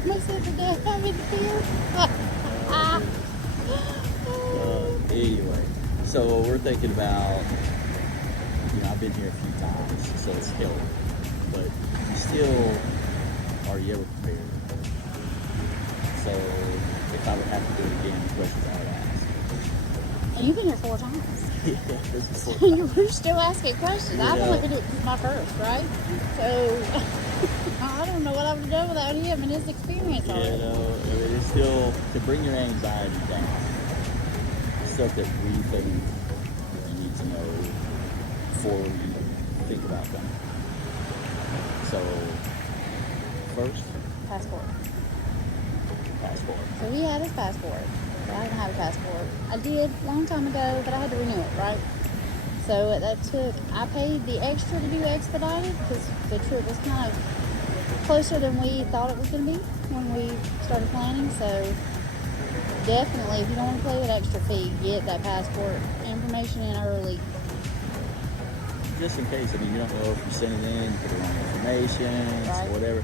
almost said the day I'm in fear. Anyway, so we're thinking about, I've been here a few times, so it's helped. But you still, are you ever prepared? So if I would have to do it again, the questions I would ask. And you've been here 4 times. Yeah, this is 4 So times. you're still asking questions. Yeah. I've only been here my first, right? So I don't know what I would have done without him and his experience already. It's still to bring your anxiety down. Stuff that we think you need to know before you think about them. So, first, Passport. passport. So he had his passport. But I didn't have a passport. I did a long time ago, but I had to renew it, right? So I paid the extra to do expedited because the trip was kind of closer than we thought it was going to be when we started planning. So definitely, if you don't want to pay that extra fee, get that passport information in early. Just in case, you don't know if you send it in, put the wrong information, Right. whatever.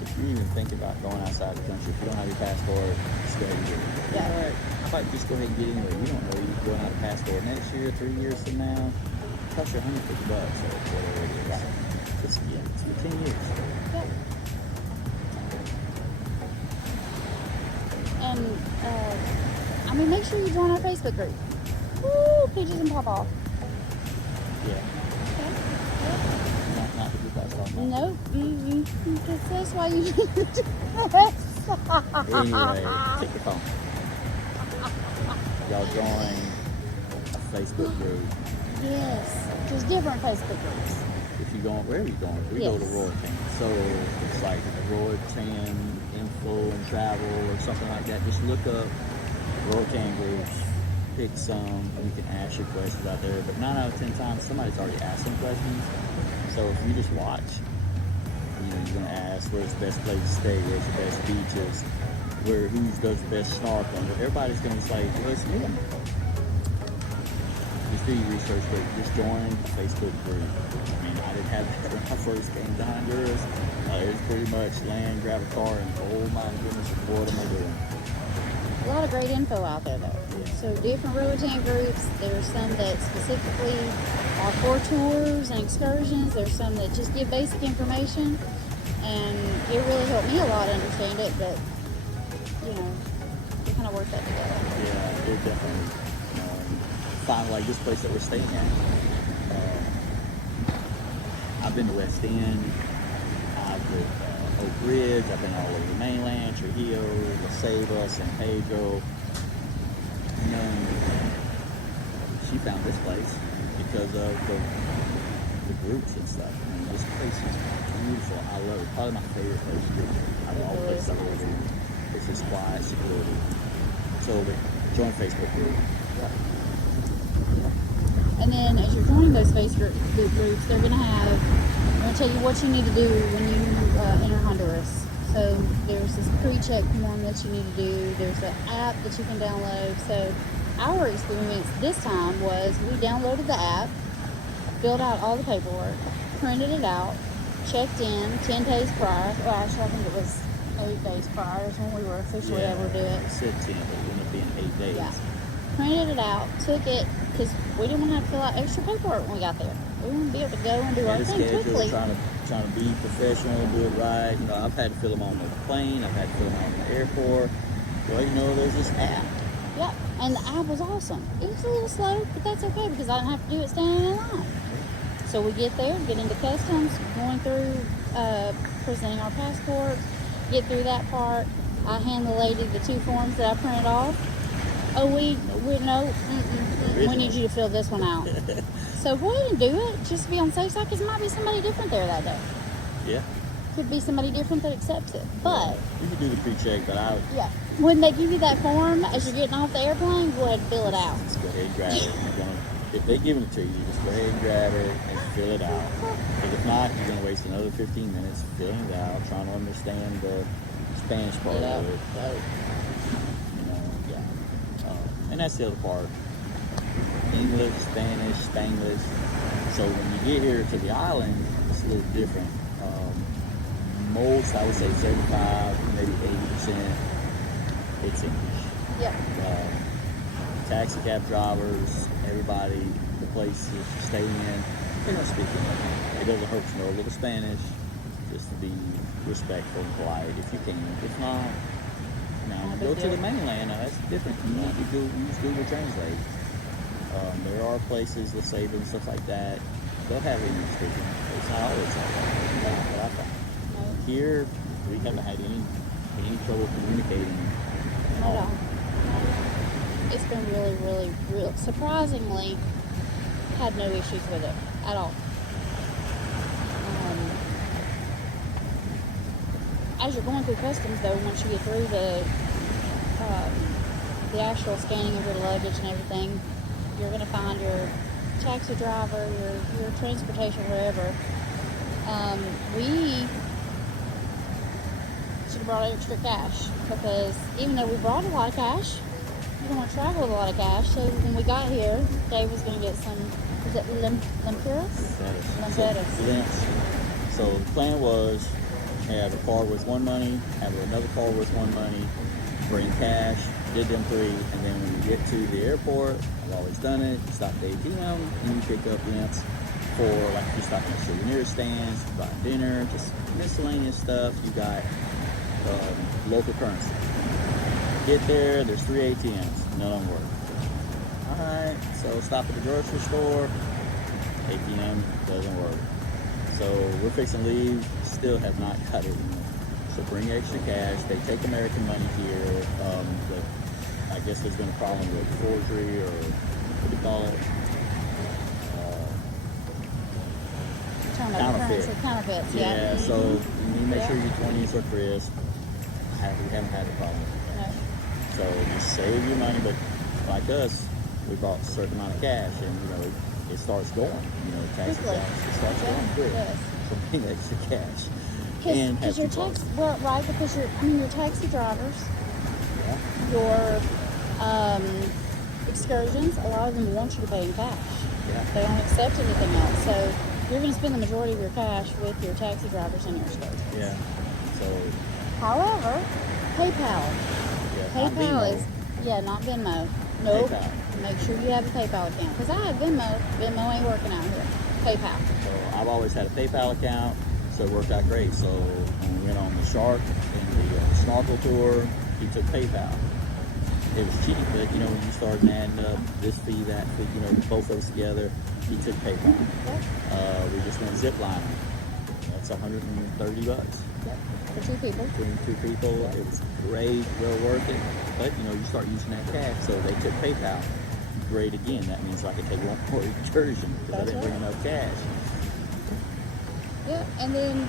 If you even think about going outside the country, if you don't have your passport, just go ahead and get it. Yeah. You know what? How about just go ahead and get it anyway? You don't know you're going out of passport next year, 3 years from now. It costs you $150 or whatever it is. Yeah. It's for 10 years. Yep. And make sure you join our Facebook group. Woo, Peaches&PaPaw. Yeah. Okay. Not the group I was talking about. Nope. Because that's why you need to do this. Anyway, take your phone. Y'all join a Facebook group. Yes. There's different Facebook groups. If you're going, wherever you're going, we go to Yes. Roatan. So it's like Roatan info and travel or something like that. Just look up Roatan groups, pick some, and you can ask your questions out there. But 9 out of 10 times, somebody's already asking questions. So if you just watch, you're going to ask where's the best place to stay, where's the best beaches, who does the best snorkeling. But everybody's going to say, well, it's new. Just do your research, but just join a Facebook group. I didn't have that when I first came to Honduras. It's pretty much land, grab a car, and oh my goodness, what am I doing? A lot of great info out there, though. Yeah. So different Roatan groups. There's some that specifically are for tours and excursions. There's some that just give basic information, and it really helped me a lot to understand it. But we kind of work that together. Yeah, it definitely. Find like this place that we're staying at. I've been to West End. I've been to Oak Ridge. I've been all over the mainland, Trujillo, La Ceiba, San Pedro. And then she found this place because of the groups and stuff. This place is beautiful. I love it. Probably my favorite place to go. Out of all the places I've ever been. It's just quiet, security. So join Facebook group. And then as you're joining those Facebook groups, they're going to tell you what you need to do when you enter Honduras. So there's this pre-check form that you need to do. There's an app that you can download. So our experience this time was we downloaded the app, filled out all the paperwork, printed it out, checked in 10 days prior. Well, actually, I think it was 8 days prior is when we were officially able to do it. It said 10, but it ended up being 8 days. Yeah. Printed it out, took it, because we didn't want to have to fill out extra paperwork when we got there. We wanted to be able to go and do our thing quickly. Trying to be professional, do it right. I've had to fill them on the plane. I've had to fill them on the airport. Well, there's this app. Yep, and the app was awesome. It was a little slow, but that's okay because I didn't have to do it standing in line. So we get there, get into customs, going through presenting our passports, get through that part. I hand the lady the 2 forms that I printed off. Oh, we need you to fill this one out. So go ahead and do it, just to be on the safe side, because it might be somebody different there that day. Yeah. Could be somebody different that accepts it. But you can do the pre-check, but when they give you that form as you're getting off the airplane, go ahead and fill it out. Just go ahead and grab it. If they're giving it to you, just go ahead and grab it and fill it out. But if not, you're going to waste another 15 minutes filling it out, trying to understand the Spanish part of it. And that's the other part. English, Spanish, Spanglish. So when you get here to the island, it's a little different. most, I would say 75, maybe 80%, it's English. Yep. Taxi cab drivers, everybody, the places you stay in, they don't speak English. It doesn't hurt to know a little Spanish, just to be respectful and polite if you can. If not, now go to the mainland. Now that's different. You use Google Translate. There are places, let's say, and stuff like that. They'll have English speaking. It's not always like that. But I found here we haven't had any trouble communicating. Not at all. It's been really surprisingly had no issues with it at all. As you're going through customs, though, once you get through the actual scanning of your luggage and everything, you're going to find your taxi driver, your transportation, wherever. We should have brought extra cash, because even though we brought a lot of cash, you don't want to travel with a lot of cash. So when we got here, Dave was going to get some, is it lempiras? Limps. So the plan was have a car worth one money, have another car worth one money, bring cash, did them three, and then when you get to the airport, I've always done it, you stop at the ATM and you pick up limps for, like, if you stop at souvenir stands, you buy dinner, just miscellaneous stuff. You got local currency. Get there, there's 3 ATMs, none of them work. Alright, so stop at the grocery store, ATM doesn't work. So we're fixing to leave, still have not got it. So bring extra cash. They take American money here, but I guess there's been a problem with forgery, or what do you call it? Counterfeits, yeah. So you make sure your 20s are crisp. We haven't had a problem with that. No. So you save your money, but like us, we bought a certain amount of cash, and it starts going. Taxi cash, it starts going quick. Yes. So bring extra cash. Because your your taxi drivers, your excursions, a lot of them want you to pay in cash. Yeah. They don't accept anything else. So you're going to spend the majority of your cash with your taxi drivers and your excursions. Yeah. So. However, PayPal. Yeah. PayPal is not Venmo. Nope. PayPal. Make sure you have a PayPal account. Because I have Venmo. Venmo ain't working out here. PayPal. So I've always had a PayPal account. So it worked out great. So when we went on the shark and the snorkel tour, he took PayPal. It was cheap, but when you start adding up this fee, that fee, both of us together, he took PayPal. We just went zip lining. That's $130. Yep. For 2 people. Between 2 people, it was great, well worth it. But you start using that cash, so they took PayPal. Great again. That means I could take one more excursion because I didn't bring enough cash. Yeah, and then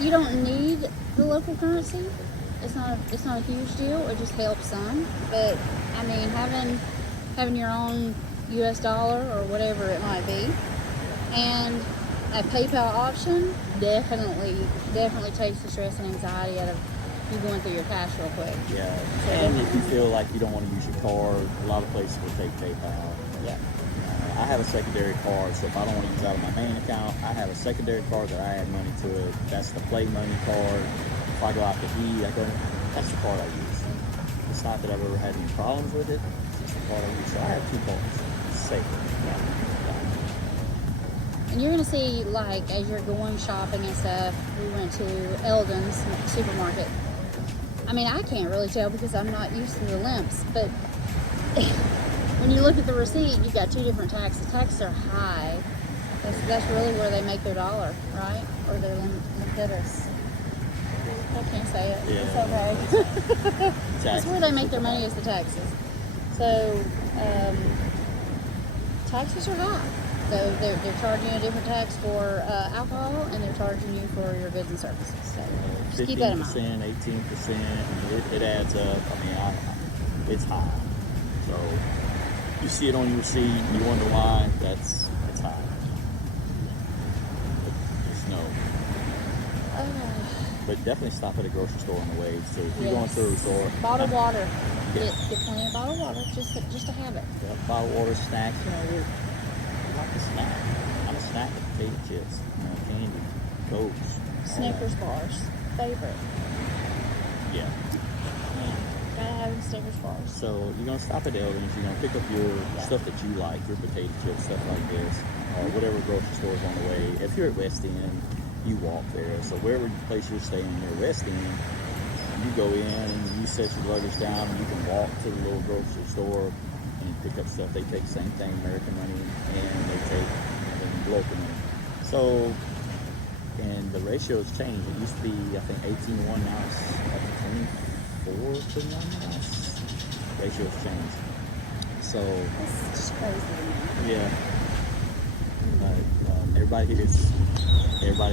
you don't need the local currency. It's not a huge deal. It just helps some. But having your own US dollar or whatever it might be, and a PayPal option definitely takes the stress and anxiety out of you going through your cash real quick. Yeah, and if you feel like you don't want to use your card, a lot of places will take PayPal. Yeah. I have a secondary card, so if I don't want to use out of my main account, I have a secondary card that I add money to it. That's the Play Money card. If I go out to eat, that's the card I use. It's not that I've ever had any problems with it. It's just the card I use. So I have 2 cards. It's safe. And you're going to see, like, as you're going shopping and stuff, we went to Eldon's supermarket. I can't really tell because I'm not used to the limps, but when you look at the receipt, you've got 2 different taxes. Taxes are high. That's really where they make their dollar, right? Or their limpitas. I can't say it. Yeah. It's okay. That's where they make their money, is the taxes. So, taxes are high. So they're charging you a different tax for alcohol, and they're charging you for your goods and services. So just keep that in mind. 18%, it adds up. It's high. So you see it on your receipt, and you wonder why. It's high. Just know. But definitely stop at a grocery store on the way. So if you're going to a resort, bottled water. Get plenty of bottled water, just to have it. Yeah, bottled water, snacks. We're like a snack. I'm a snack with potato chips, candy, Cokes. Snickers bars. Favorite. Yeah. Gotta have Snickers bars. So you're gonna stop at Eldon's. You're gonna pick up your stuff that you like, your potato chips, stuff like this, or whatever grocery stores on the way. If you're at West End, you walk there. So wherever place you're staying near West End, you go in and you set your luggage down. And you can walk to the little grocery store and pick up stuff. They take the same thing, American money, and they take local money. So, and the ratios change. It used to be, I think, 18-1, now it's up to 24-1 now. Ratios change. So, That's just crazy to me. yeah. But everybody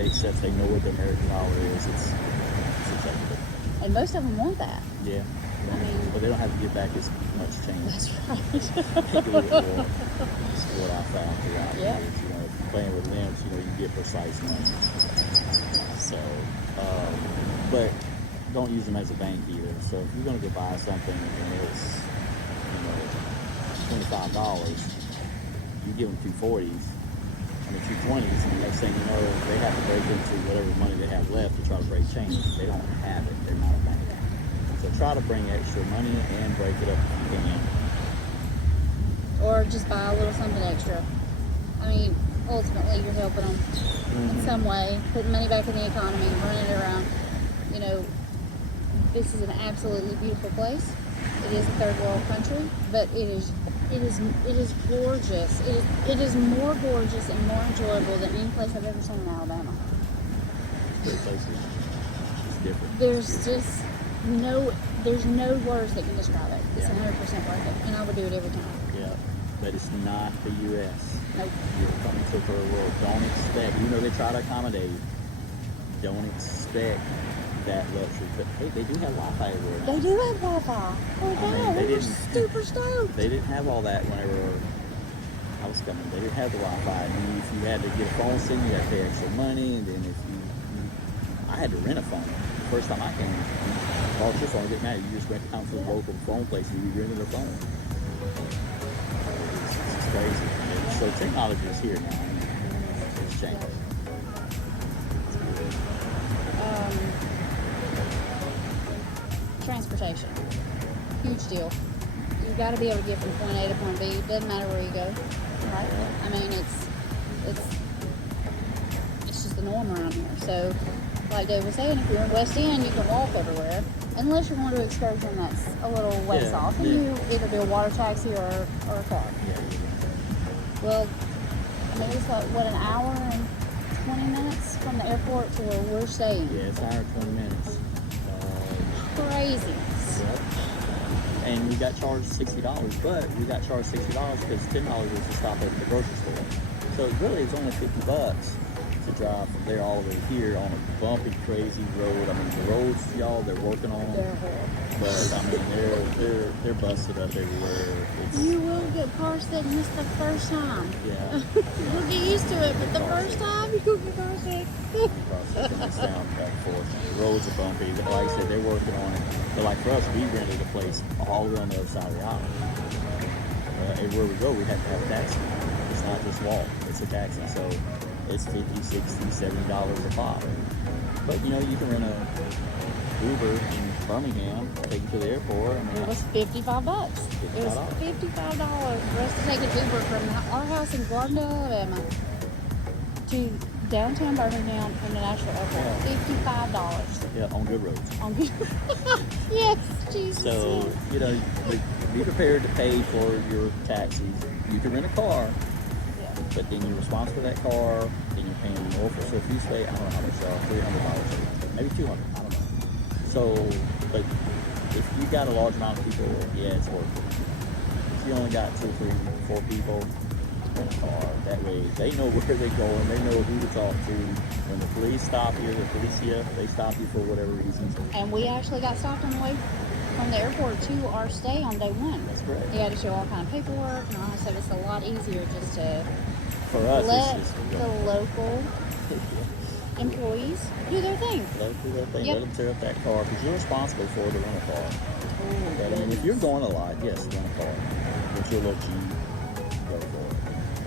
accepts, they know what the American dollar is. It's acceptable. And most of them want that. Yeah. I mean, but they don't have to give back as much change. That's right. They do it more. That's what I found throughout the Yep. years. You know, if you're playing with limps, you know, you get precise money. So, but don't use them as a bank either. So if you're going to go buy something and it's, you know, $25, you give them 240s. I mean, 220s, and the next thing you know, they have to break into whatever money they have left to try to break change. They don't have it. They're not a bank. So try to bring extra money and break it up if you can. Or just buy a little something extra. I mean, ultimately, you're helping them in some way, putting money back in the economy, running it around. You know, this is an absolutely beautiful place. It is a third world country, but it is gorgeous. It is more gorgeous and more enjoyable than any place I've ever seen in Alabama. Great places. It's different. There's no words that can describe it. It's Yeah. 100% worth it, and I would do it every time. Yeah, but it's not the U.S. Nope. You're coming to a third world. Don't expect, even though they try to accommodate, don't expect that luxury. But hey, they do have Wi-Fi everywhere now. They do have Wi-Fi. Oh I mean, wow, they we were didn't- super stoked. They didn't have all that whenever I was coming. They didn't have the Wi-Fi. I mean, if you had to get a phone signal, you had to pay extra money. And then I had to rent a phone. The first time I came, you bought your phone, it didn't matter. You just went down to the local phone place and you rented a phone. It's crazy. And so technology is here now. It's changed. Transportation, huge deal. You got to be able to get from point A to point B. It doesn't matter where you go, right? I mean, it's just the norm around here. So, like Dave was saying, if you're in West End, you can walk everywhere, unless you're going to do an excursion that's a little ways Yeah, off, and you either do a water taxi or a car. Yeah. Well, I mean, it's like what, an hour and 20 minutes from the airport to where we're staying. Yeah, it's an hour and 20 minutes. Craziness. Yep. And we got charged $60, but we got charged $60 because $10 was to stop at the grocery store. So really, it's only $50 to drive from there all the way here on a bumpy, crazy road. I mean, the roads, y'all, they're working on them. They're horrible. But I mean, they're busted up everywhere. You will get car sickness the first time. Yeah. You'll get used to it, but the first time you'll get car sick. It's down back and forth. The roads are bumpy. Like I said, they're working on it. But like for us, we rented a place all around the other side of the island. Everywhere we go, we have to have a taxi. It's not just walk. It's a taxi. So it's $50, $60, $70 a pop. But you know, you can rent a Uber in Birmingham, take you to the airport. I mean, It was $55. It was $55 for us to take an Uber from our house in Gardendale, Alabama, to downtown Birmingham International Airport. $55. yeah, on good roads. On yes, Jesus. So, you know, be prepared to pay for your taxis. You can rent a car, Yeah. but then you're responsible for that car, then you're paying more for. So if you stay, I don't know how much $300, maybe $200, I don't know. So, but if you got a large amount of people, yeah, it's worth it. If you only got 2, 3, 4 people, rent a car. That way, they know where they're going. They know who to talk to. When the police stop you, the policia, they stop you for whatever reasons. And we actually got stopped on the way from the airport to our stay on day one. That's great. You had to show all kind of paperwork, and I said it's a lot easier just to For us, let it's just the local employees do their thing. Let them do their thing. Yep. Let them tear up that car because you're responsible for the rental car. But I mean, if you're going a lot, yes, rent a car. Get your little Jeep, go for it.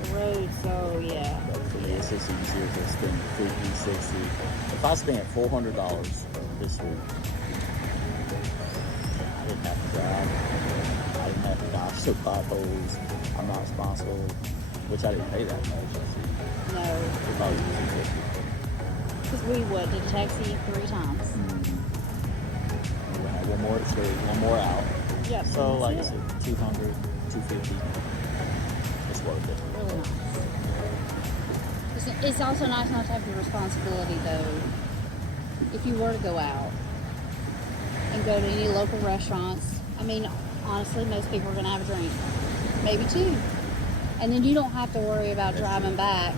The road, so yeah. Go for me, it's just easier to spend $50, $60. If I spent $400 this week, I didn't have to drive. I didn't have to buy some potholes. I'm not responsible, which I didn't pay that much. No. It probably was $250. Because we did a taxi 3 times. We had one more excursion, one more out. Yep. So like I said, 200, 250. It's worth it. Really nice. It's also nice not to have the responsibility though. If you were to go out and go to any local restaurants, I mean, honestly, most people are going to have a drink, maybe 2, and then you don't have to worry about driving back.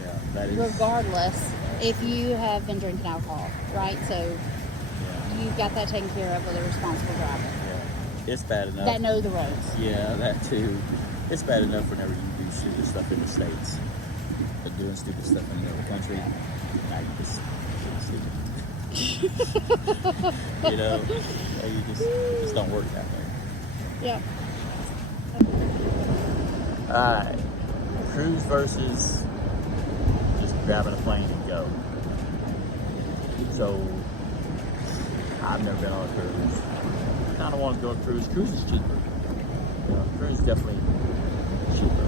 Yeah, that is. Regardless, if you have been drinking alcohol, right? So you've got that taken care of with a responsible driver. Yeah, it's bad enough. That know the roads. Yeah, that too. It's bad enough whenever you do stupid stuff in the States. But doing stupid stuff in the other country, now you just stupid. You know, it just don't work that way. Yep. Alright, cruise versus just grabbing a plane and go. So, I've never been on a cruise. I kind of want to go on a cruise. Cruise is cheaper. You know, cruise is definitely cheaper,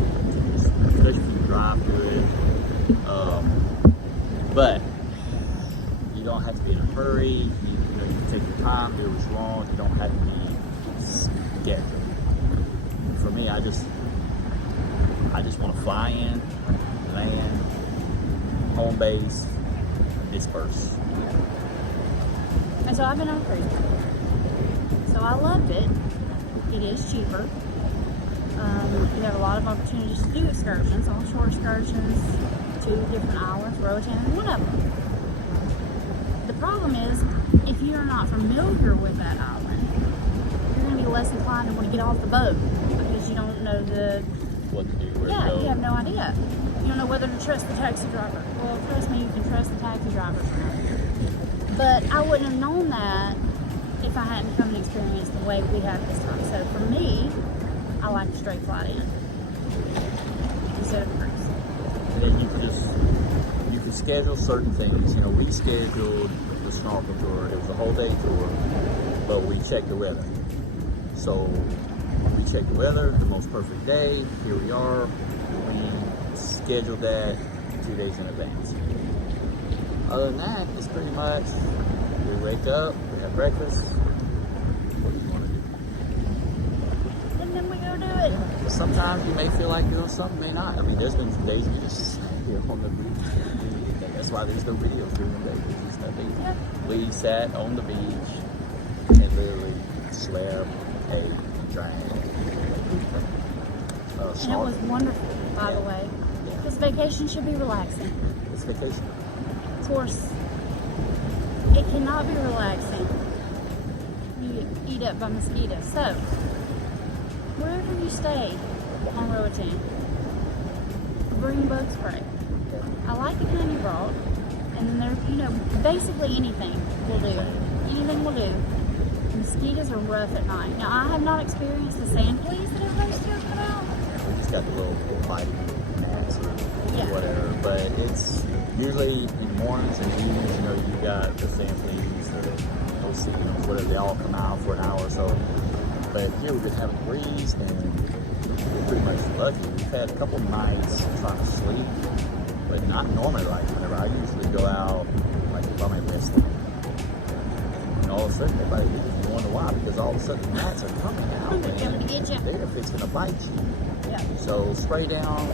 especially if you drive good. But you don't have to be in a hurry. You can take your time, do what you want. You don't have to be scheduled. For me, I just want to fly in, land, home base, disperse. And so I've been on a cruise. So I loved it. It is cheaper. You have a lot of opportunities to do excursions, onshore excursions, 2 different islands, Roatan is one of them. The problem is, if you're not familiar with that island, you're going to be less inclined to want to get off the boat because you don't know What to do, where to go. you have no idea. You don't know whether to trust the taxi driver. Well, trust me, you can trust the taxi drivers around here. But I wouldn't have known that if I hadn't come and experienced the way we have this time. So for me, I like a straight flight in instead of a cruise. And then you can schedule certain things. You know, we scheduled the snorkel tour. It was a whole day tour, but we checked the weather. So we checked the weather, the most perfect day. Here we are. We scheduled that 2 days in advance. Other than that, it's pretty much we wake up, we have breakfast. What do you want to do? And then we go do it. But sometimes you may feel like doing something, may not. I mean, there's been days you just sit here on the beach. That's why there's no videos during the day. It's just that beach. Yep. We sat on the beach and literally slept, ate, drank. And it was wonderful, by the way. Because vacation should be relaxing. It's vacation. Of course, it cannot be relaxing. You get eat up by mosquitoes. So, wherever you stay on Roatan, bring bug spray. I like the kind you brought. And then there's, basically anything will do. Anything will do. Mosquitoes are rough at night. Now, I have not experienced the sand fleas that everybody's talking about. We just got the little biting gnats or whatever. But it's usually in the mornings and evenings, you got the sand fleas or those signals, whatever, they all come out for an hour or so. But here we've been having a breeze and we're pretty much lucky. We've had a couple nights trying to sleep, but not normally like whenever I usually go out, like if I'm at wrestling. And all of a sudden everybody leaves. You wonder why, because all of a sudden the gnats are coming out and they're fixing to bite you. Yeah. So spray down,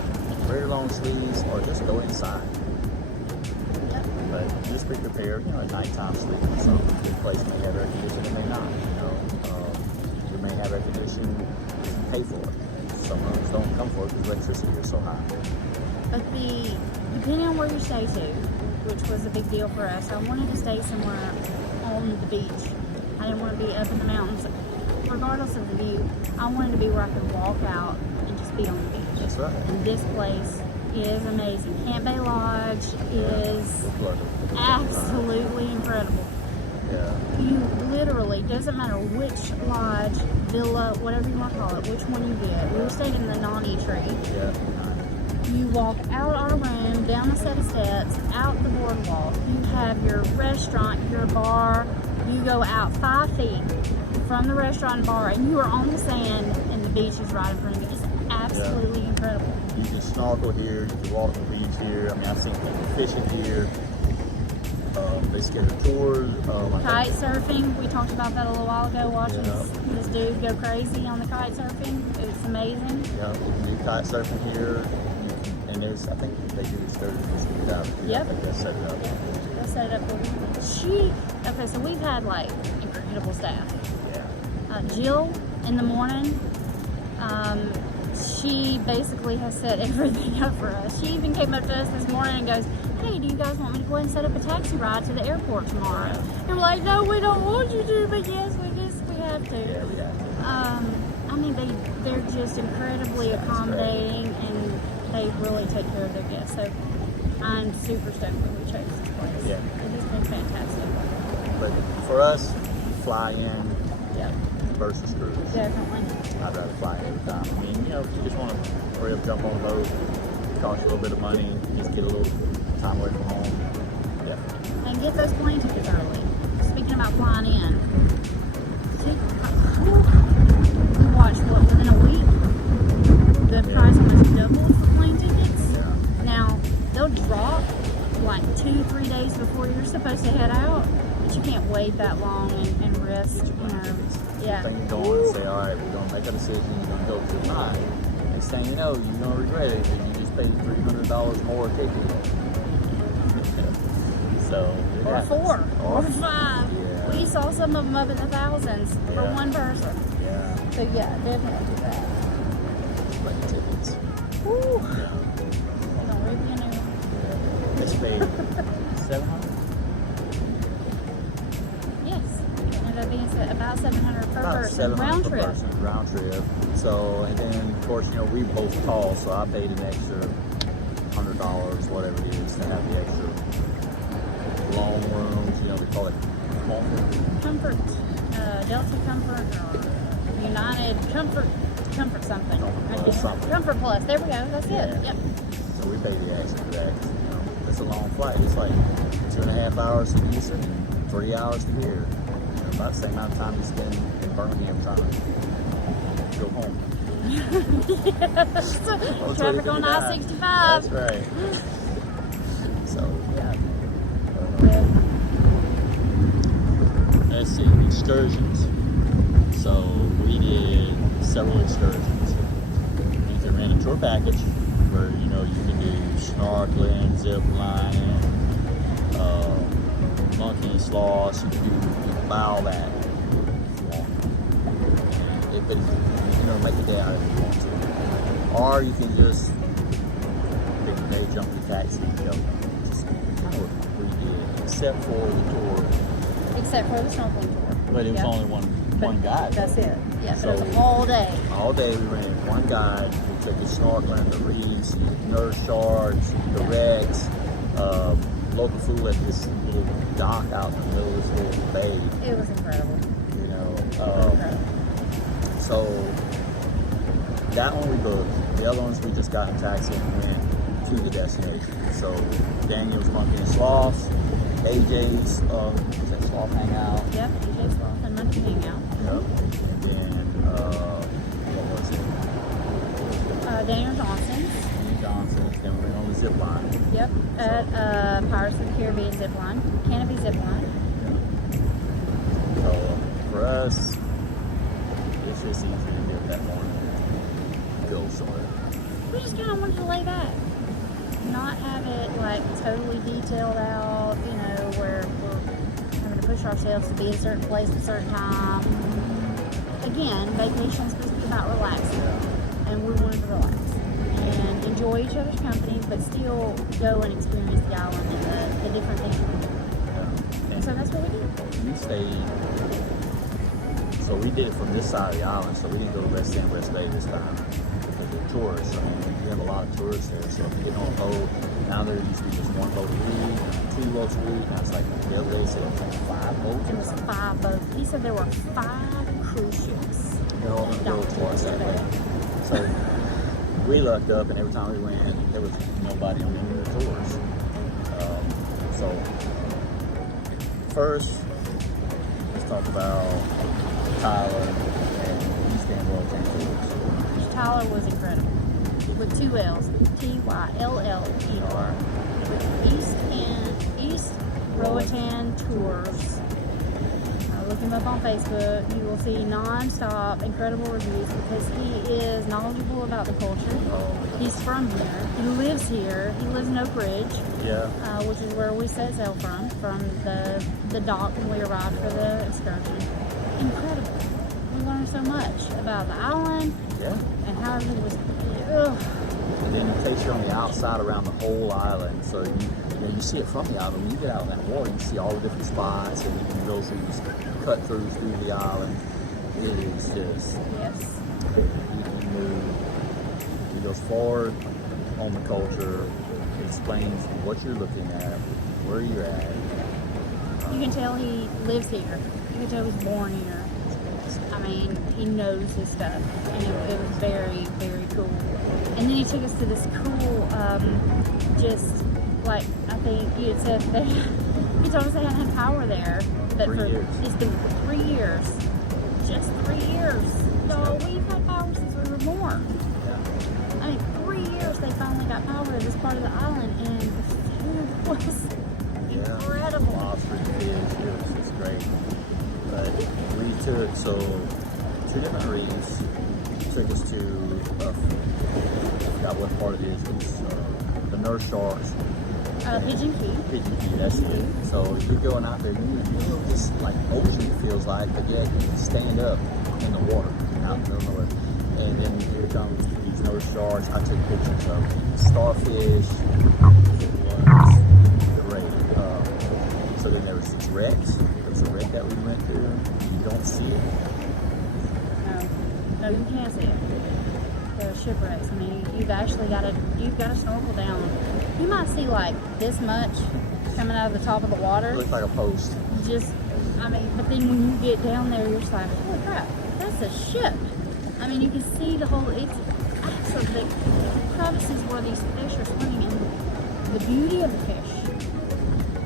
very long sleeves, or just go inside. Yep. But just be prepared, at nighttime sleeping. Some place may have air conditioning, it may not. You may have air conditioning, you pay for it. Some rooms don't come for it because electricity is so high. But depending on where you stay to, which was a big deal for us, I wanted to stay somewhere on the beach. I didn't want to be up in the mountains. Regardless of the view, I wanted to be where I could walk out and just be on the beach. That's right. And this place is amazing. Camp Bay Lodge is absolutely incredible. Yeah. You literally, doesn't matter which lodge, villa, whatever you want to call it, which one you get. We were staying in the Nani tree. Yeah. You walk out our room, down a set of steps, out the boardwalk. You have your restaurant, your bar. You go out 5 feet from the restaurant and bar, and you are on the sand, and the beach is right in front of you. It's absolutely incredible. You can snorkel here, you can walk the beach here. I mean, I've seen people fishing here. They schedule tours. Kite surfing, we talked about that a little while ago, watching this dude go crazy on the kite surfing. It's amazing. Yeah, you can do kite surfing here. And there's, I think they do excursions to get out of here. Yep. I think they'll set it up. They'll set it up for you. Okay, so we've had like incredible staff. Yeah. Jill in the morning, she basically has set everything up for us. She even came up to us this morning and goes, "Hey, do you guys want me to go ahead and set up a taxi ride to the airport tomorrow?" And we're like, "No, we don't want you to," but yes, we have to. Yeah, we have to. I mean, they're just incredibly accommodating, and they really take care of their guests. So I'm super stoked that we chose this place. Yeah. It has been fantastic. But for us, fly in Yeah, versus cruise. definitely. I'd rather fly in every time. I mean, if you just want to hurry up, jump on a boat, it costs you a little bit of money, just get a little time away from home. Definitely. And get those plane tickets early. Speaking about flying in, we watched within a week, the price almost doubled for plane tickets. Yeah. Now, they'll drop like 2-3 days before you're supposed to head out, but you can't wait that long and risk, yeah. Then you go on and say, all right, we're going to make a decision, you're going to go to mine. Next thing you know, you're going to regret it because you just paid $300 more a ticket. So, Or happens. 4, or 5. Yeah. We saw some of them up in the thousands for Yeah. one person. Yeah. So yeah, definitely do that. Plane tickets. Woo! Yeah. They're gonna rip you a new one. Let's pay $700. Yes. It ended up being about $700 per About person. $700 Round per trip. person, round trip. So, and then of course, we both tall, so I paid an extra $100, whatever it is, to have the extra long rooms. They call it Comfort. Delta Comfort or United Comfort something. Something. Comfort Plus. There we go. That's Yeah. it. Yep. So we paid the extra for that. 'Cause, it's a long flight. It's like 2.5 hours to Houston, 3 hours to here. About the same amount of time you spend in Birmingham trying to go home. Yes. Traffic on I-65. That's right. So, yeah. Let's see, excursions. So, we did several excursions. You can rent a tour package where, you can do snorkeling, zip lining, monkey sloths. You can buy all that if you want. Make a day out of it if you want to. Or you can just pick a day, jump in the taxi, and go. Just kind of what we did, except for the tour. Except for the snorkeling tour. But it was only one guide. That's it. Yeah, So- so it was all day. All day we rented one guide. We took you snorkeling, the reefs, nurse sharks, the wrecks, local food at this little dock out in the middle of this little bay. It was incredible. Incredible. So that one we booked. The other ones we just got in a taxi and went to the destination. So Daniel's Monkey and Sloths, AJ's was that Sloth Hangout? Yep, AJ Sloth and Monkey Hangout. Yep. And then what was it? Daniel Johnson's. Johnson. Then we went on the zip line. Yep, at Pirates of the Caribbean zip line, Canopy zip line. So for us, it's just easier to get up that morning and go somewhere. We just kind of wanted to lay back, not have it like totally detailed out, where we're having to push ourselves to be in a certain place at a certain time. Again, vacation's supposed to be about relaxing, and we wanted to relax and enjoy each other's company, but still go and experience the island and the different things we can do. And so that's what we did. We stayed, so we did it from this side of the island, so we didn't go to West End, West Bay this time. Because they're tourists, you have a lot of tourists there, so if you get on a boat, now there used to be just one boat a week, 2 boats a week, and it's like the other day said it was like 5 boats. It was 5 boats. He said there were 5 cruise ships. On the boat twice that way. So we lucked up, and every time we went, there was nobody on any of the tours. So first, let's talk about Tyler and East Roatan tours. Tyler was incredible. With 2 L's, Tyller, with East Roatan Tours. Look him up on Facebook. You will see non-stop incredible reviews because he is knowledgeable about the culture. He's from here. He lives here. He lives in Oak Ridge, which is where we set sail from the dock when we arrived for the excursion. Incredible. We learned so much about the island and how everything was. And then it takes you on the outside around the whole island, so you see it from the island. When you get out of that water, you see all the different spots, and you can go through these cut-throughs through the island. It is just he goes forward on the culture, explains what you're looking at, where you're at. You can tell he lives here. You can tell he's born here. I mean, he knows his stuff, and it was very, very cool. And then he took us to this cool, just like I think you had said, he told us they hadn't had power there. But 3 years. It's been 3 years. Just 3 years. So we've had power since we were born. I mean, 3 years they finally got power to this part of the island, and the food was incredible. Lobster and fish, it was great. But we took, 2 different reefs. Took us to, I forgot what part it is, the nurse sharks. Pigeon Key. Pigeon Key, that's it. So you're going out there, you feel this like ocean, it feels like, but yet you can stand up in the water out in the middle of it. And then here comes these nurse sharks. I took pictures of starfish. It was great. So then there was these wrecks. There was a wreck that we went through. You don't see it. No, you can't see it. They're shipwrecks. I mean, you've got to snorkel down. You might see like this much coming out of the top of the water. It looks like a post. But then when you get down there, you're just like, holy crap, that's a ship. I mean, you can see the whole, it's absolutely, the crevices where these fish are swimming in, the beauty of the fish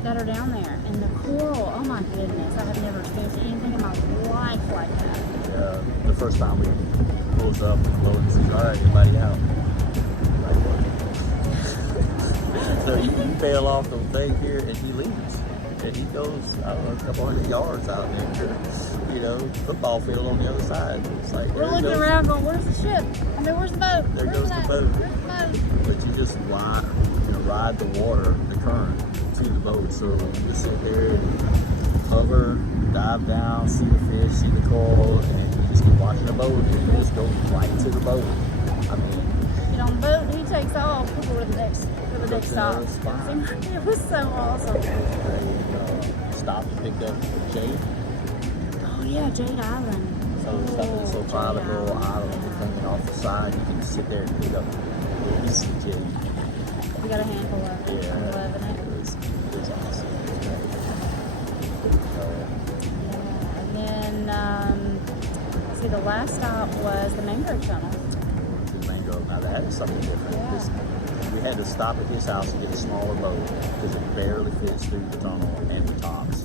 that are down there, and the coral, oh my goodness, I have never experienced anything in my life like that. The first time we pulls up, load says, all right, everybody out. So you bail off the thing here, and he leaves. And he goes, I don't know, a couple hundred yards out there, football field on the other side. It's like, we're looking around going, where's the ship? I mean, where's the boat? There goes the boat. But you just ride the water, the current, to the boat. So you just sit there and hover, dive down, see the fish, see the coral, and you just keep watching the boat, and you just go right to the boat. I mean, get on the boat, and he takes off. We'll go to the next stop. It was so awesome. Stopped and picked up Jade. Oh yeah, Jade Island. So it's a private little island hanging off the side. You can sit there and pick up easy Jade. We got a handful of it. I'm loving it. It was awesome. And then, see, the last stop was the mangrove tunnel. The mangrove. Now that is something different. Yeah. We had to stop at his house and get a smaller boat because it barely fits through the tunnel and the tops.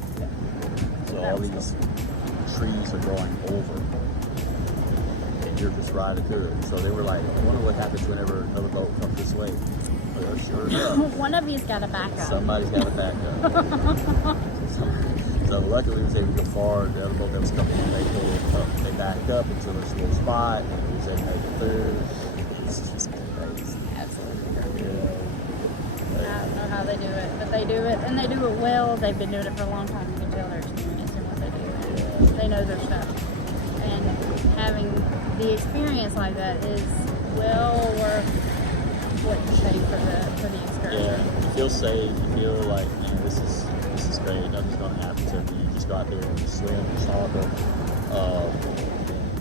So all these trees are growing over, and you're just riding through it. So they were like, I wonder what happens whenever another boat comes this way. Well, sure enough. One of you's got to back up. Somebody's got to back up. So luckily we was able to go forward. The other boat that was coming in, they pulled up, they backed up until there's a little spot, and we was able to make it through. It's just crazy. Absolutely. I don't know how they do it, but they do it, and they do it well. They've been doing it for a long time. You can tell they're experienced in what they do. They know their stuff. And having the experience like that is well worth what you pay for the excursion. Yeah, you feel safe. You feel like, man, this is great. Nothing's going to happen to me. You just go out there and swim and snorkel.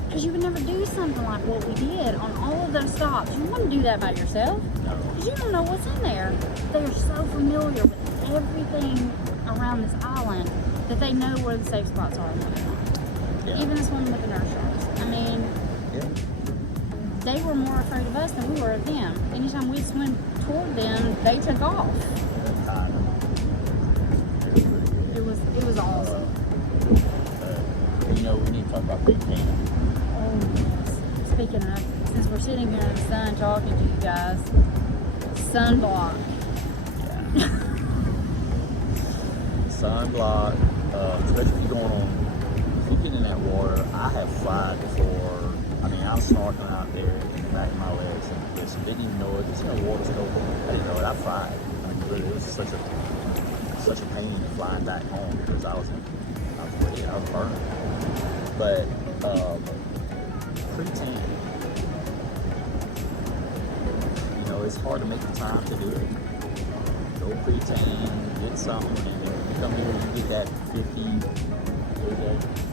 Because you would never do something like what we did on all of those stops. You wouldn't do that by yourself. No. Because you don't know what's in there. They are so familiar with everything around this island that they know where the safe spots are. Yeah. Even the swimming with the nurse sharks. I mean, they were more afraid of us than we were of them. Anytime we swim toward them, they took off. It was awesome. You know, we need to talk about big can. Oh yes. Speaking of, since we're sitting here in the sun talking to you guys, sunblock. Yeah. Sunblock, especially if you're going on, if you get in that water, I have fried before. I mean, I was snorkeling out there in the back of my legs and just didn't even know it. Just, water's open. I didn't know it. I fried. I mean, really, it was such a pain flying back home because I was burning. But, pretty tan. You know, it's hard to make the time to do it. Go pretty tan, get something, and then you come here and you get that 50.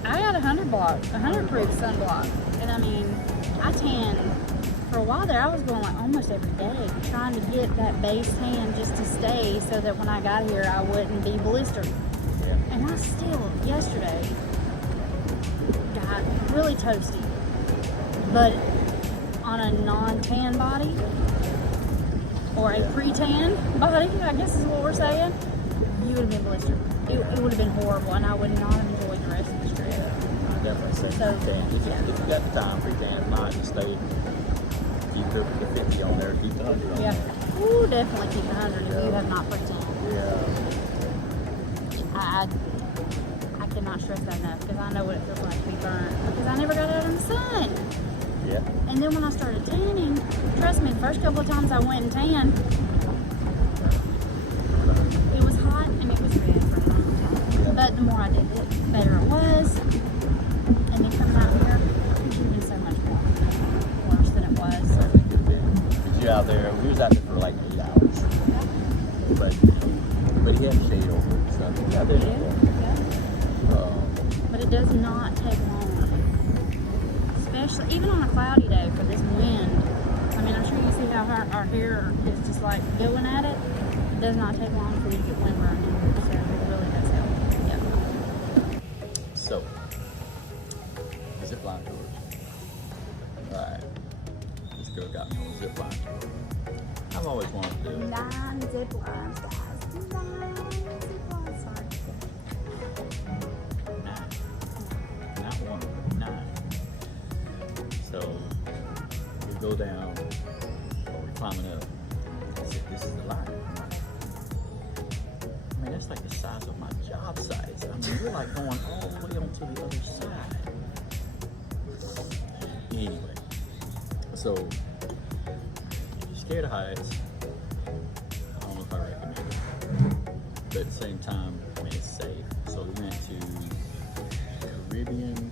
I got 100 proof sunblock, and I mean, I tan for a while there. I was going like almost every day, trying to get that base tan just to stay, so that when I got here, I wouldn't be blistered. Yeah. And I still, yesterday, got really toasty, but on a non-tan body or a pre-tan body, I guess is what we're saying, you would have been blistered. It would have been horrible, and I would not have enjoyed the rest of the trip. I definitely say pre-tan. If you got the time, pre-tan. If not, just stay. Keep the 50 on there. Keep the 100 on there. Ooh, definitely keep the 100 if you have not pre-tan. Yeah. I cannot stress that enough because I know what it feels like to be burnt because I never got out in the sun. Yeah. And then when I started tanning, trust me, the first couple of times I went and tanned, it was hot and it was red for a long time. But the more I did it, the better it was. And then coming out here, it was even so much more worse than it was. But you out there, we was out there for like 8 hours. But he had shade over it, so you out there. Yeah. But it does not take long. Especially, even on a cloudy day for this wind. I mean, I'm sure you see how our hair is just like going at it. It does not take long for you to get windburn. So it really does help. Yeah. So, zip line tours. Alright. This girl got me on a zip line tour. I've always wanted to do it. 9 zip lines, guys. 9 zip lines. Sorry. 9. Not 1, but 9. So, we go down, or we're climbing up. I said, this is the line. I mean, that's like the size of my job sites. I mean, we're like going all the way onto the other side. Anyway, so if you're scared of heights, I don't know if I recommend it. But at the same time, I mean, it's safe. So we went to Caribbean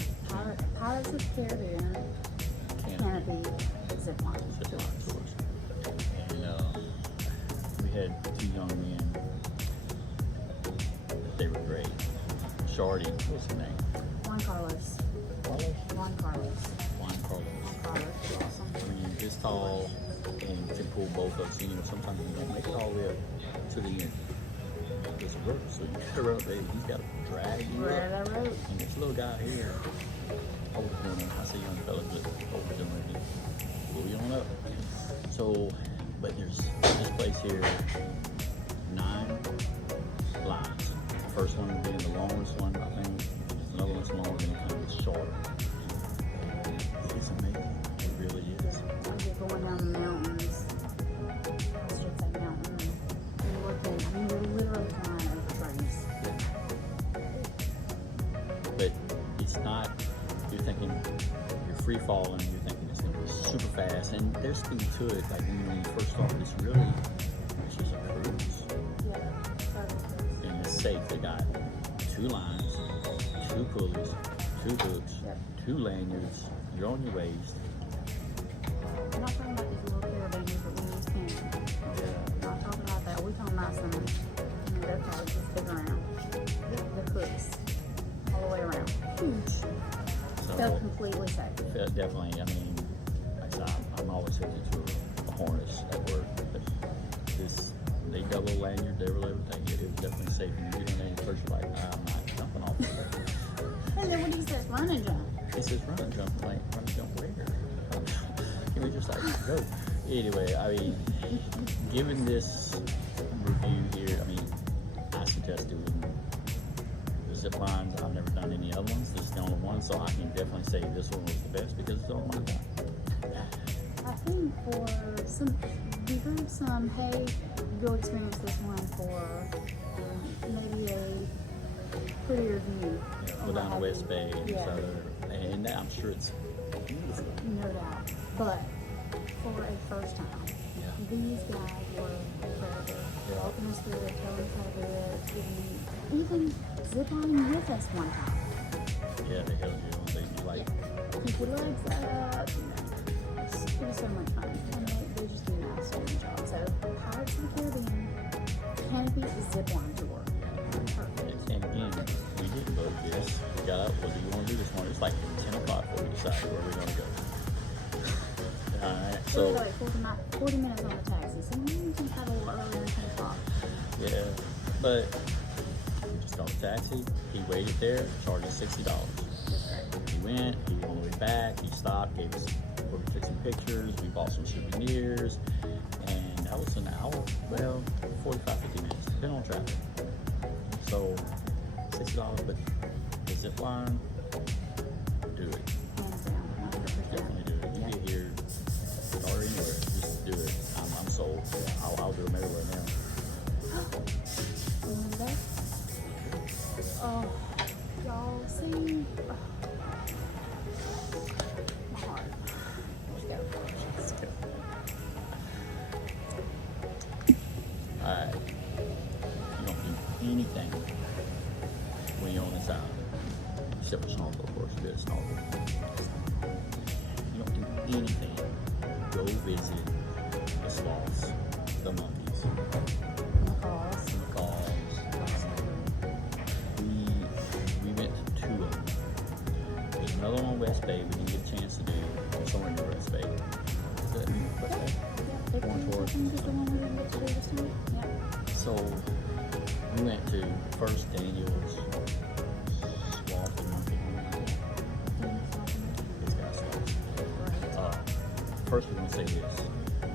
Pirates of the Caribbean canopy zip line tours. And we had 2 young men. They were great. Shorty, what's his name? Juan Carlos. Juan Carlos. Awesome. I mean, this tall and can pull both of us. You know, sometimes you don't make it all the way up to the end. There's a rope, so you got to rope, baby. He's got to drag you up. That rope. And this little guy here, older gentleman, I say young fella, but older gentleman, pull you on up. So, but there's this place here, 9 lines. The first one being the longest one, I think. Another one's longer and it kind of gets shorter. It's amazing. It really is. You're going down the mountains. I should say mountain. You're looking, I mean, you're literally flying over trees. But it's not, you're thinking, you're free falling, you're thinking it's going to be super fast. And there's speed to it. Like when you first start, it's just a cruise. Yeah. And it's safe. They got 2 lines, 2 pulleys, 2 hooks, 2 lanyards. You're on your waist. I'm not talking about these little carabiners that we use camping. I'm not talking about that. We're talking about some, they're probably just big around. The hooks. All the way around. Huge. So Felt completely safe. definitely, I mean, I'm always hesitant to a harness at work. But they double lanyard, double everything. It was definitely safe. And you get on there first, you're like, I'm not jumping off of that. And then when he says run and jump. It says run and jump, like, run and jump where? Give We just like to go. Anyway, I mean, given this review here, I mean, I suggest doing the zip lines. I've never done any other ones. This is the only one, so I can definitely say this one was the best because it's the only one I've done. I think for some, we heard some, hey, go experience this one for maybe a prettier view. Yeah, go down to West Bay and I'm sure it's beautiful. No doubt. But for a first time, these guys were incredible. They opened us through it, told us how to do it, and even ziplining with us one time. Yeah, they held you on. They like keep your legs up. It was so much fun. And they just do an outstanding job. So, Pirates of the Caribbean, Canopy Zipline Tour. Perfect. And again, we didn't go to this. We got up. What do you want to do this morning? It's like 10 o'clock before we decided where we're going to go. Alright, so. We're like 40 minutes on the taxi. So, we can have a little earlier than 10 o'clock. Yeah, but we just got the taxi. He waited there, charged us $60. He went, he on the way back, he stopped, gave us, we took some pictures, we bought some souvenirs, and that was an hour, well, 45, 50 minutes, depending on traffic. So, $60, but the zip line, do it. Hands down, 100%. Definitely do it. You get here, or anywhere, just do it. I'm sold. I'll do them everywhere now. Oh, y'all see? My heart. Let's go. Let's go. Alright. You don't do anything when you're on this island. Except for snorkel, of course. You did snorkel. You don't do anything. Go visit the sloths, the monkeys, Macaws. the macaws. We went to 2 of them. There's another one on West Bay we didn't get a chance to do. Somewhere near West Bay. Is that West Bay? Yeah, Going towards. the one we didn't get to do this time. Yeah. So we went to first Daniel's sloth and monkey. This guy's sloth. First we're gonna say this: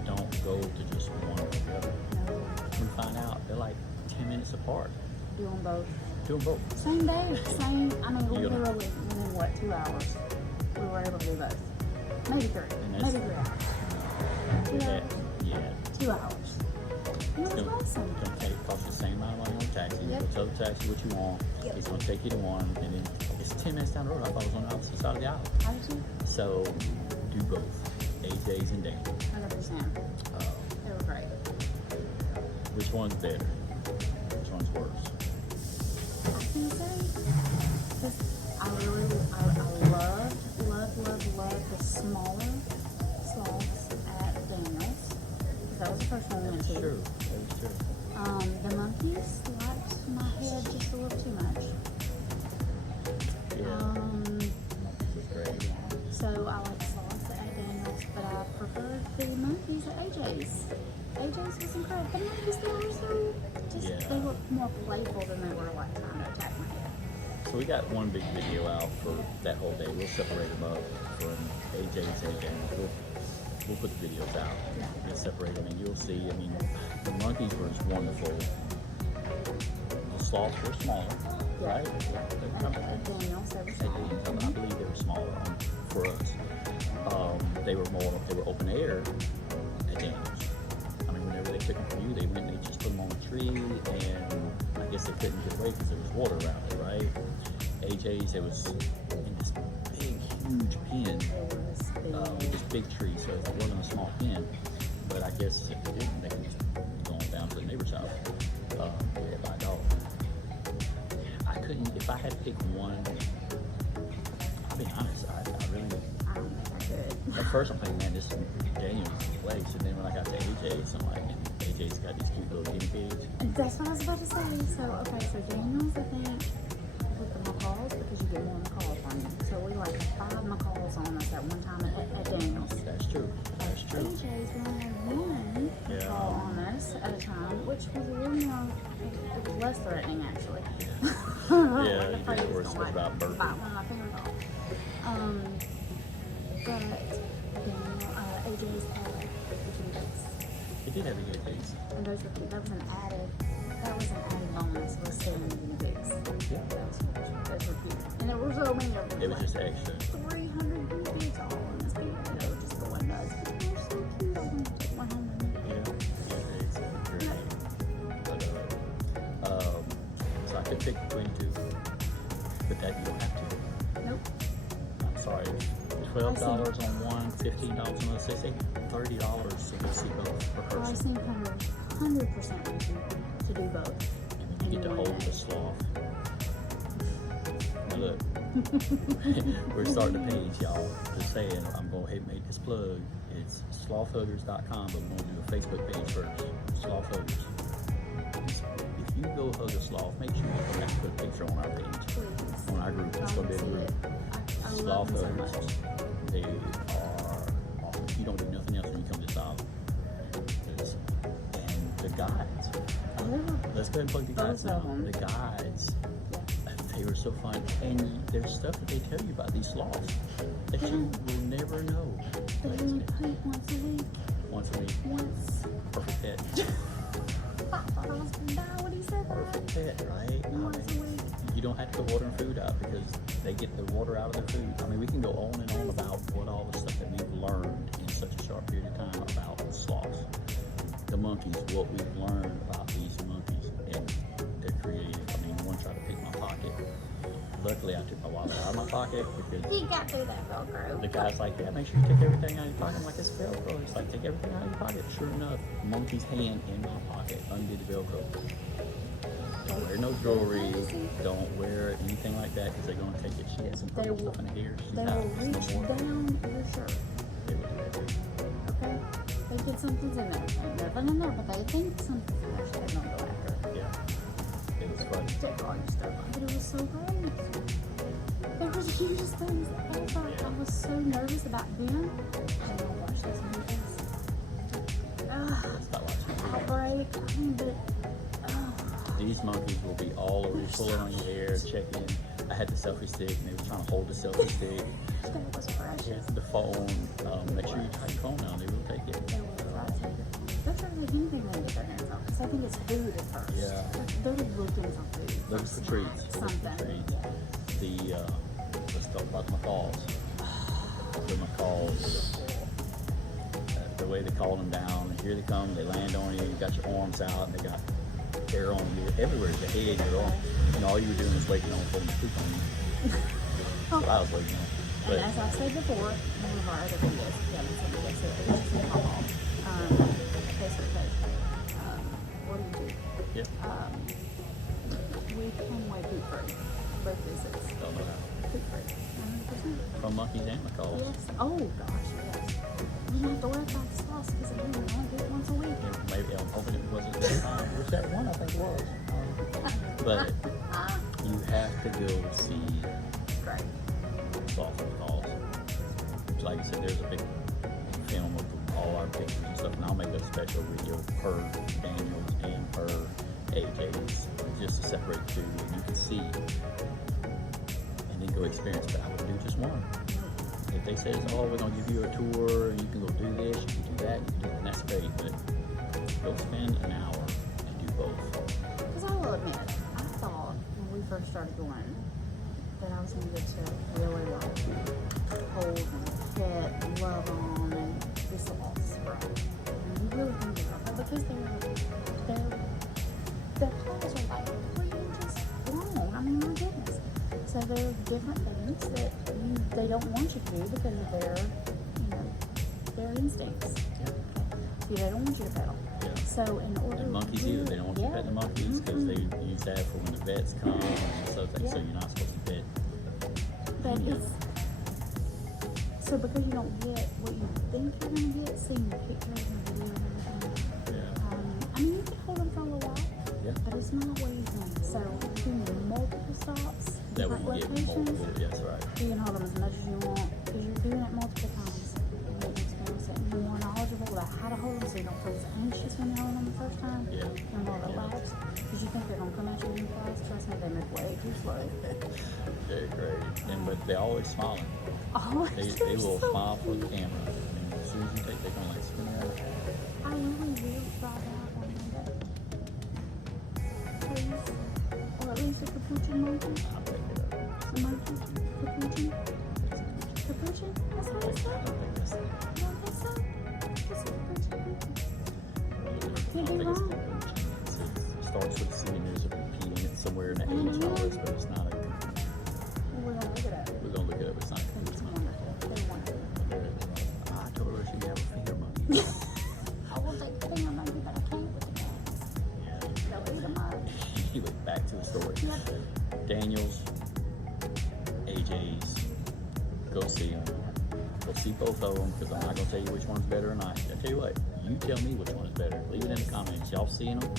don't go to just one or the other. No, We find out they're like 10 minutes apart. doing both. Do them both. Same day, same. I mean, You literally gonna- within what, 2 hours? We were able to do both. Maybe 3. And Maybe 3 hours. Yeah. Yeah. 2 hours. And it was awesome. It's gonna cost you the same amount of money on the taxi. Yep. You go tell the taxi what you want. Yep. It's gonna take you to one, and then it's 10 minutes down the road. I thought it was on the opposite side of the island. How did you? So do both. AJ's and Daniel. 100%. They were great. Which one's better? Which one's worse? I can say, because I love the smaller sloths at Daniel's. Because that was the first one we went to. True. That's true. The monkeys slapped my head just a little too much. Yeah. Monkeys was great. So I like sloths at Daniel's, but I preferred the monkeys at AJ's. AJ's was incredible. The monkeys, they were so they were more playful than they were like trying to attack my head. So we got one big video out for that whole day. We'll separate them up from AJ's and Daniel's. We'll put the videos out. We'll separate them, and you'll see. I mean, the monkeys were just wonderful. The sloths were smaller, right? At Daniel's, they were small. I believe they were smaller for us. They were open air at Daniel's. I mean, whenever they took them from you, they just put them on a tree, and I guess they couldn't get away because there was water around it, right? AJ's, it was in this big, huge pen. This big tree, so it wasn't a small pen. But I guess if they didn't, they could just go on down to the neighbor's house. Buy a dog. I couldn't, if I had to pick one, I'll be honest, I really. I don't think I could. At first I'm thinking, man, this is Daniel's place. And then when I got to AJ's, I'm like, and AJ's got these cute little guinea pigs. That's what I was about to say. So, okay, so Daniel's, I think, with the macaws, because you get more macaws on you. So we like 5 macaws on us at one time at Daniel's. That's true. That's true. AJ's, we only had 1 macaw on us at a time, which was a little more, it was less threatening actually. Yeah, you did worse about bird. bite one of my fingers off. But AJ's guinea pigs. It did have a good taste. And those were that was an added bonus was selling guinea pigs. Yeah. Those were cute. And there were so many of them. It was just extra. 300 guinea pigs all in this video, just going nuts. But they were so cute. I wanted to take one home with me. Yeah, it's very neat. But, so I could pick between two. But that you don't have to. Nope. I'm sorry. $12 on one, $15 on the other. Say $30 so you see both per I person. think 100% to do both. And you get to hold the sloth. Now look, we're starting the page, y'all. Just saying, I'm going to go ahead and make this plug. It's slothhuggers.com, but we're going to do a Facebook page first. Sloth Huggers. If you go hug a sloth, make sure you come back and put a picture on our page. Please. On our group. It's going to be a group. I love Sloth them so Huggers. much. They are awesome. You don't do nothing else when you come to South. And the guides. Let's go ahead and plug the guides now. The guides. They were so fun. And there's stuff that they tell you about these sloths that you will never know. They only poop once a week. Once a week. Once. Perfect pet. I thought I was going to die when he said that. Perfect pet, right? Once a week. You don't have to go watering food out because they get the water out of their food. I mean, we can go on and on about what all the stuff that we've learned in such a short period of time about sloths. The monkeys, what we've learned about these monkeys and their creative. I mean, one tried to pick my pocket. Luckily, I took my wallet out of my pocket because He got through that Velcro. the guy's like, yeah, make sure you take everything out of your pocket. I'm like, it's Velcro. It's like, take everything out of your pocket. Sure enough, monkey's hand in my pocket undid the Velcro. Don't wear no jewelry. Don't wear anything like that because they're going to take it. She has some purple stuff in her hair. They will reach down your shirt. They will do that too. Okay? They get something's in there. Ain't nothing in there, but they think something's in there. So they don't go after it. Yeah. It was fun. Take all your stuff. But it was so great. They were the cutest things ever. I was so nervous about them. I don't watch those movies. Stop watching. Outbreak. I mean, but. These monkeys will be all over you, pulling on your hair, checking. I had the selfie stick, and they were trying to hold the selfie stick. That was precious. The phone. Make sure you tie your phone down. They will take it. They will try to take it. They're trying to take anything they get their hands on. Because I think it's food at first. Yeah. They're looking for food. Looking for treats. Something. Let's talk about the macaws. The macaws. The way they call them down. Here they come. They land on you. You got your arms out, and they got hair on you everywhere. Your head, your arm. And all you were doing was waiting on them to poop on you. That's what I was waiting on. But, And as I've said before, one of our other videos, Peaches&PaPaw, Facebook page. What do you do? yeah. We came away poop free. Both visits. Don't know how. Poop free. 100%. From monkeys and macaws. Yes. Oh gosh, yes. We don't have to worry about the sauce because again, we only do it once a week. Yeah, maybe I'm hoping it wasn't that time. Was that one? I think it was. But you have to go see Great. sloth macaws. Like I said, there's a big film of all our pictures and stuff, and I'll make a special video per Daniel's and per AJ's just to separate the two, and you can see and then go experience. But I would do just one. If they say, oh, we're going to give you a tour, and you can go do this, you can do that, you can do that, and that's great, but go spend an hour to do both. Because I will admit, I thought when we first started going that I was going to get to really like hold and pet and love on and this all sprung. And you really think about that because their paws are like 3 inches long. I mean, my goodness. So there are different things that they don't want you to do because of their instincts. Yeah. See, they don't want you to pet them. Yeah. So in order And monkeys either, they don't want you to pet the monkeys because they use that for when the vets come and stuff like so you're not supposed to pet. But it's so because you don't get what you think you're gonna get, seeing the pictures and the video and everything. Yeah. I mean, you can hold them for a little while, but it's not what you think. So doing multiple stops, That different we can get locations, multiple, yes, right. you can hold them as much as you want because you're doing it multiple times. And you experience it. And you're more knowledgeable about how to hold them, so you don't feel as anxious when you're holding them the first time. Yeah. You're more relaxed because you think they're gonna come at you really fast, try promise me they move way too slow. They're great, but they're always smiling. Oh, They will smile for the camera. I mean, as soon as you take, they're gonna like spin around. I really will try that on Monday. Please. Or at least a capuchin monkey. I'll pick it up. A monkey? Capuchin? Capuchin? That's how it's I said? don't think that's it. You don't think so? It's a capuchin monkey. I Can't don't be think it's wrong. the it starts with C and there's a P in it somewhere in the H always, but it's not a. We're gonna look it up. We're gonna look it up. It's not. It's It's not. wonderful. They're wonderful. I told her she could have a finger monkey. I will take the finger monkey, but I can't with the cat. They'll eat them up. Anyway, back to the story. Yep. Daniels, AJ's, go see them. Go see both of them because I'm not gonna tell you which one's better or not. I tell you what, you tell me which one is better. Leave it in the comments. Y'all seeing them?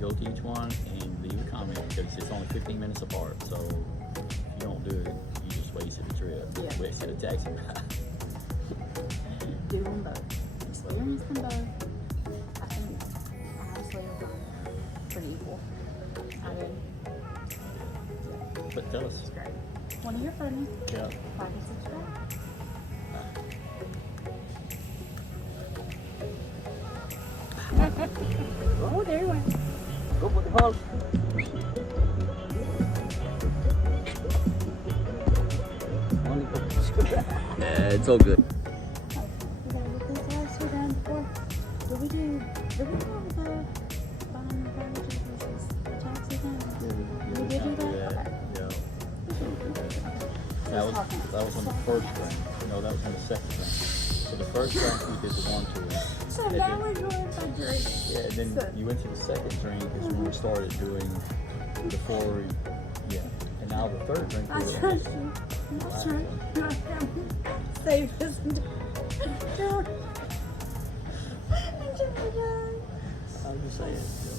Go to each one and leave a comment because it's only 15 minutes apart. So if you don't do it, you just wasted the trip. Yeah. Wasted a taxi ride. Do them both. Experience them both. I think honestly they're pretty equal. I mean, But tell us. it's great. Want to hear from me? Yeah. Like and subscribe. Oh, there you went. Go for the hug. Yeah, it's all good. Okay, we gotta get this house we're done before. Did we do the buying the furniture versus the taxi thing? We did do that? Yeah. Okay. That was on the first drink. No, that was on the second drink. So the first drink we did the 1 tour. So And now then- we're doing the drink. Yeah, and then So- you went to the second drink is when we started doing the 4. Yeah. And now the third drink I we were trust you. I trust you. Save this. Don't. I'm just saying.